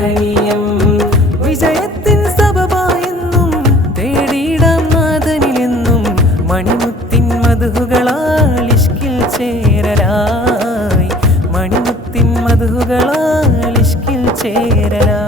സഹനീയം വിജയത്തിൻ സബബായെന്നും തേടിയിടാം നാഥനിലെന്നും മണിമുത്തിൻ മധുകളാലിഷ്കിൽ ചേരലായി. മണിമുത്തിൻ മധുകളാലിഷ്കിൽ ചേരലായി.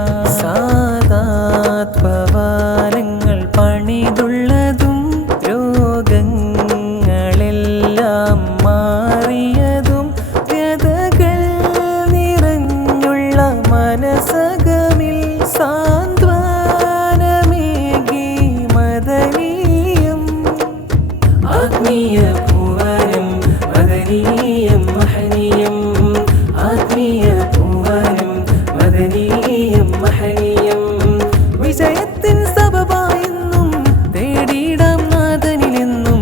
ആത്മീയ പൂവാനം മദനീയം മഹനീയം. ആത്മീയ പൂവാനം മദനീയം മഹനീയം. വിജയത്തിൻ സബബായെന്നും തേടിയിടാം നാഥനിലെന്നും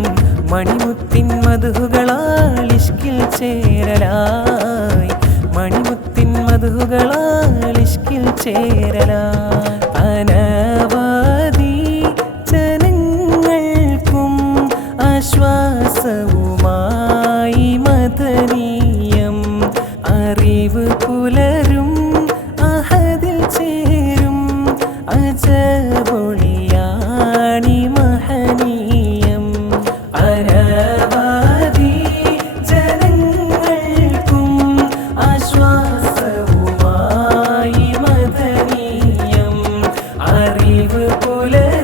മണിമുത്തിൻ മധുകളാൽ ഇഷ്കിൽ ചേരലായി. മണിമുത്തിൻ മധുകളാൽ ഇഷ്കിൽ ചേരലായി. ആശ്വാസവുമായി മദനീയം. അറിവ് പുലരും അഹതിൽ ചേരും. അജപൊളിയാണി മഹനീയം. അരവാദി ജനങ്ങൾക്കും ആശ്വാസവുമായി മദനീയം. അറിവ് പുലരും